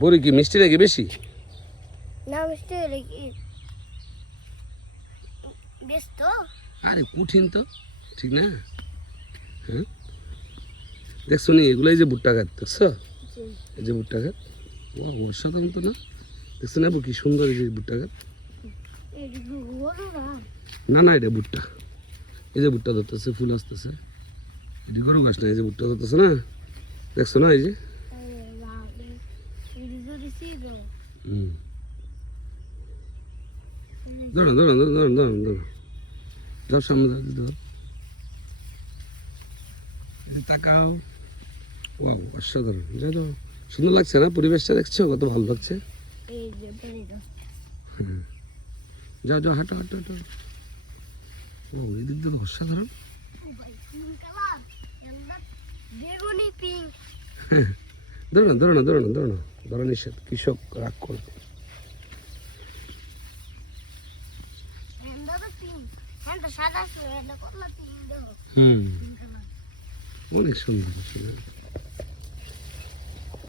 বড়ি কি মিষ্টি নাকি বেশি? না মিষ্টি নাকি বেশ তো। আরে কঠিন তো, ঠিক না? হ্যাঁ, দেখছো নি এগুলাই যে ভুট্টা গাছ, দেখছো? এই যে ভুট্টা গাছ, অসাধারণ তো না? দেখছো না কি সুন্দর এই যে ভুট্টা গাছ? না না, এটা ভুট্টা। এই যে ভুট্টা ধরতেছে, ফুল আসতেছে। এটি গরু গাছ না, এই যে ভুট্টা ধরতেছে না, দেখছো না? এই যে ধরো ধরো ধরো ধরো ধরো ধরো, যাও সামনে ধরো, তাকাও। ওয়াও, অসাধারণ। যাই দাও, সুন্দর লাগছে না? পরিবেশটা দেখছো কত ভালো লাগছে? যাও যাও, হাঁটো হাঁটো হাঁটো। ও, এই দিক দিয়ে তো অসাধারণ। ধরো না ধরো না ধরো না ধরো না, ধরো নিষেধ, কৃষক রাগ করবে। অনেক সুন্দর।